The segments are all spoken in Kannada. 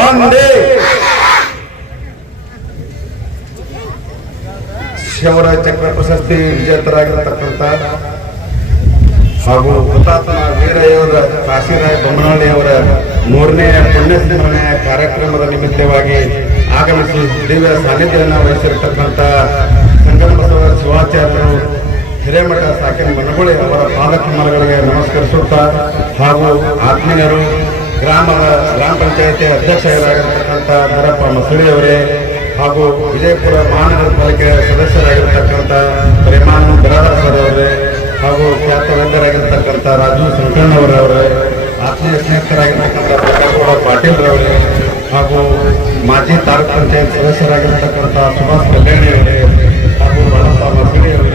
ಒಂದೇ ಶಿವರಾಜ ಚಕ್ರ ಪ್ರಶಸ್ತಿ ವಿಜೇತರಾಗಿರತಕ್ಕಂಥ ಹಾಗೂ ಹುತಾತ್ಮ ವೀರಯೋಧ ಕಾಶಿರಾಯ್ ಬೊಮ್ಮನಹಳ್ಳಿಯವರ ಮೂರನೇ ಪುಣ್ಯಸ್ಮರಣೆಯ ಕಾರ್ಯಕ್ರಮದ ನಿಮಿತ್ತವಾಗಿ ಆಗಮಿಸಿ ದಿವ್ಯ ಸಾನ್ನಿಧ್ಯವನ್ನು ವಹಿಸಿರತಕ್ಕಂಥ ಸಂಗಮಬಸವ ಶಿವಾಚಾರ್ಯರು ಹಿರೇಮಠ ಸಾಕಿನ ಮನಗುಳಿ ಅವರ ಪಾದಕಮಲಗಳಿಗೆ ನಮಸ್ಕರಿಸುತ್ತಾ ಹಾಗೂ ಆತ್ಮೀಯರು ಗ್ರಾಮದ ಗ್ರಾಮ ಪಂಚಾಯಿತಿ ಅಧ್ಯಕ್ಷರಾಗಿರ್ತಕ್ಕಂಥ ನರಪ್ಪ ಮಸೂರಿಯವರೇ ಹಾಗೂ ವಿಜಯಪುರ ಮಹಾನಗರ ಪಾಲಿಕೆ ಸದಸ್ಯರಾಗಿರ್ತಕ್ಕಂಥ ಪ್ರೇಮಾನು ಸರ್ ಅವರೇ ಹಾಗೂ ಖ್ಯಾತ ವೈದ್ಯರಾಗಿರ್ತಕ್ಕಂಥ ರಾಜು ಸಂಕಣ್ಣವರವರೇ ಆತ್ಮೀಯ ಸ್ನೇಹಿತರಾಗಿರ್ತಕ್ಕಂಥ ಪ್ರಕಾಶಗೌಡ ಪಾಟೀಲ್ ರವರೇ ಹಾಗೂ ಮಾಜಿ ತಾಲೂಕು ಪಂಚಾಯತ್ ಸದಸ್ಯರಾಗಿರ್ತಕ್ಕಂಥ ಸುಭಾಷ್ ಕಲ್ಯಾಣಿಯವರೇ ಹಾಗೂ ಬಾಳಪ್ಪ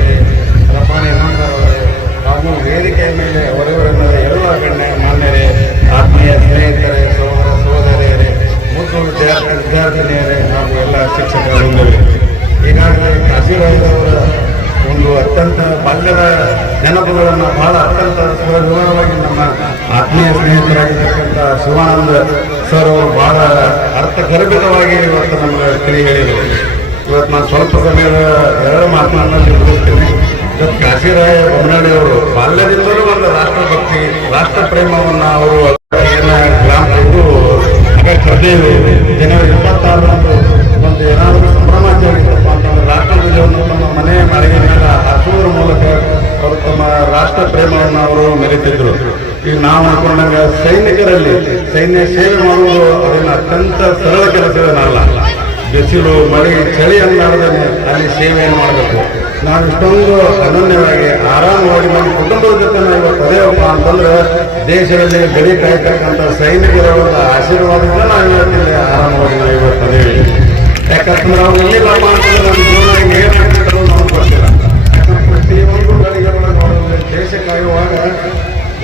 ಅತ್ಯಂತ ಬಾಲ್ಯದ ನೆನಪುಗಳನ್ನು ಬಹಳ ಅತ್ಯಂತ ವಿವರವಾಗಿ ನಮ್ಮ ಆತ್ಮೀಯ ಸ್ನೇಹಿತರಾಗಿರ್ತಕ್ಕಂಥ ಶಿವಾನಂದ ಸರ್ ಅವರು ಬಹಳ ಅರ್ಥಗರ್ಭಿತವಾಗಿ ಇವತ್ತು ನಮ್ಗೆ ತಿಳಿ ಹೇಳಿದರು. ಇವತ್ತು ನಾನು ಸ್ವಲ್ಪ ಸಮಯದ ಎರಡು ಮಾತನಾಡಲು ತಿಳಿದಿರ್ತೀನಿ ಇವತ್ತು ಕಾಶಿರಾಯ ಬೊಮ್ಮನಹಳ್ಳಿ ಅವರು ಬಾಲ್ಯದಿಂದಲೂ ಒಂದು ರಾಷ್ಟ್ರಭಕ್ತಿ ರಾಷ್ಟ್ರ ಪ್ರೇಮವನ್ನು ಅವರು ಈಗ ನಾವು ಅನ್ಕೊಂಡಂಗೆ ಸೈನಿಕರಲ್ಲಿ ಸೈನ್ಯ ಸೇವೆ ಮಾಡುವುದು ಅದನ್ನು ಅತ್ಯಂತ ಸರಳ ಕೆಲಸವೇನಲ್ಲ ಬಿಸಿಲು, ಮಳೆ, ಚಳಿ ಅನ್ನಾಡದೇ ಅಲ್ಲಿ ಸೇವೆಯನ್ನು ಮಾಡಬೇಕು. ನಾವು ಇಷ್ಟೊಂದು ಅನನ್ಯವಾಗಿ ಆರಾಮವಾಗಿ ನಮ್ಮ ಕುಟುಂಬದ ಜೊತೆ ನಾವು ಇವತ್ತು ಅಂತಂದ್ರೆ ದೇಶದಲ್ಲಿ ಗಡಿ ಕಾಯ್ತಕ್ಕಂಥ ಸೈನಿಕರ ಒಂದು ಆಶೀರ್ವಾದದಿಂದ ನಾವು ಇವತ್ತಿಲ್ಲಿ ಆರಾಮವಾಗಿ ನಾವು ಇವತ್ತು ಅದೇವಿ ಯಾಕಂತಂದ್ರೆ ಅವ್ರು ಎಲ್ಲಿಲ್ಲಪ್ಪ ಅಂತಂದ್ರೆ ನಮ್ಮ ಜೀವನ ಏನಾಗ್ತದೆ ನಮ್ಗೆ ಗೊತ್ತಿಲ್ಲ ಯಾಕಂದ್ರೆ ಪ್ರತಿಯೊಂದು ಗಡಿಗಳನ್ನು ದೇಶ ಕಾಯುವಾಗ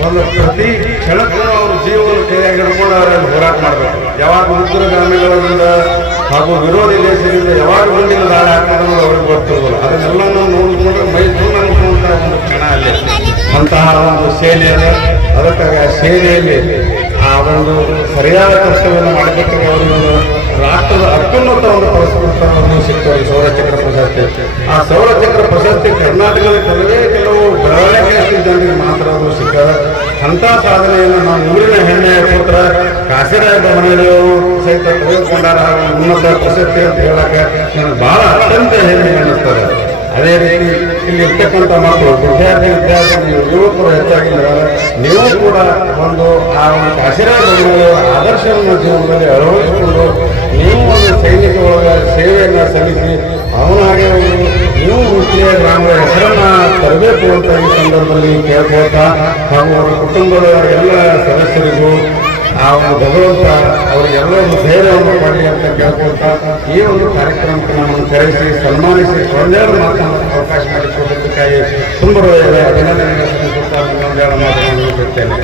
ಒಂದು ಪ್ರತಿ ಕ್ಷಣಕ್ಕೂ ಅವ್ರ ಜೀವನ ಕೈಯಾಗಿ ಹಿಡ್ಕೊಂಡು ಅವರಲ್ಲಿ ಹೋರಾಟ ಮಾಡಬೇಕು. ಯಾವಾಗ ಉಗ್ರಗಾಮಿಗಳಿಂದ ಹಾಗೂ ವಿರೋಧಿ ದೇಶದಿಂದ ಯಾವಾಗ ಮುಂದಿನ ದಾಳಿ ಅನ್ನೋದು ಅವ್ರಿಗೆ ಗೊತ್ತಿರೋದಿಲ್ಲ ಅದನ್ನೆಲ್ಲ ನಾವು ನೋಡಿಕೊಂಡ್ರೆ ಮೈಸೂರು ಅನ್ಕೊಂತ ಒಂದು ಕ್ಷಣ ಅಲ್ಲಿ. ಅಂತಹ ಒಂದು ಸೇನೆ ಅದ ಅದಕ್ಕಾಗಿ ಆ ಸೇನೆಯಲ್ಲಿ ಆ ಒಂದು ಸರಿಯಾದ ಕರ್ತವ್ಯವನ್ನು ಮಾಡಬೇಕಾಗಿ ಅವರಿಗೆ ರಾಷ್ಟ್ರದ ಅತ್ಯುನ್ನತ ಒಂದು ಪುರಸ್ಕೃತವನ್ನು ಸಿಗ್ತದೆ ಸೌರಚಕ್ರ ಪ್ರಶಸ್ತಿ. ಆ ಸೌರಚಕ್ರ ಪ್ರಶಸ್ತಿ ಕರ್ನಾಟಕದಲ್ಲಿ ಕೆಲವು ಬೆಳವಣಿಗೆ ಮಾತ್ರ ಅದು ಸಿಕ್ಕದ. ಅಂಥ ಸಾಧನೆಯನ್ನು ನಾವು ಊರಿನ ಹೆಣ್ಣೆಯ ಪುತ್ರ ಕಾಶಿರಾಯ ಬಮನೆಯವರು ಸಹಿತ ತೆಗೆದುಕೊಂಡಾರ ಉನ್ನತ ಪ್ರಶಸ್ತಿ ಅಂತ ಹೇಳಕ್ಕೆ ನನಗೆ ಬಹಳ ಅತ್ಯಂತ ಹೆಮ್ಮೆ ಅನ್ನಿಸ್ತದೆ ಅದೇ ರೀತಿ ಇಲ್ಲಿ ಇರ್ತಕ್ಕಂಥ ಮಕ್ಕಳು, ವಿದ್ಯಾರ್ಥಿ ವಿದ್ಯಾರ್ಥಿ ಯುವಕರು ಹೆಚ್ಚಾಗಿದ್ದಾರೆ ನೀವು ಕೂಡ ಒಂದು ಆ ಒಂದು ಕಾಶಿರಾಯ ಬಮನೆಯವರು ಆದರ್ಶವನ್ನು ಜೀವನದಲ್ಲಿ ಅಳವಡಿಸಿಕೊಂಡು ನೀವು ಒಂದು ಸೈನಿಕ ಒಳಗೆ ಸೇವೆಯನ್ನು ಸಲ್ಲಿಸಿ ತರಬೇಕು ಅಂತ ಈ ಸಂದರ್ಭದಲ್ಲಿ ಕೇಳ್ಕೊಳ್ತಾ ಹಾಗೂ ಅವರ ಕುಟುಂಬದ ಎಲ್ಲ ಸದಸ್ಯರಿಗೂ, ಆ ಒಂದು ಭಗವಂತ ಅವರಿಗೆಲ್ಲ ಒಂದು ಧೈರ್ಯವನ್ನು ಮಾಡಿ ಅಂತ ಕೇಳ್ಕೊಳ್ತಾ ಈ ಒಂದು ಕಾರ್ಯಕ್ರಮಕ್ಕೆ ನಮ್ಮನ್ನು ಕರೆಸಿ, ಸನ್ಮಾನಿಸಿ ಒಂದೆರಡು ಮಾತನಾಡಲು ಅವಕಾಶ ಮಾಡಿಕೊಡೋದಕ್ಕಾಗಿ ತುಂಬ ಅಭಿನಂದನೆ ಸಲ್ಲಿಸುತ್ತಾ ಒಂದೆರಡು ಮಾತನ್ನು ಮುಗಿಸುತ್ತೇನೆ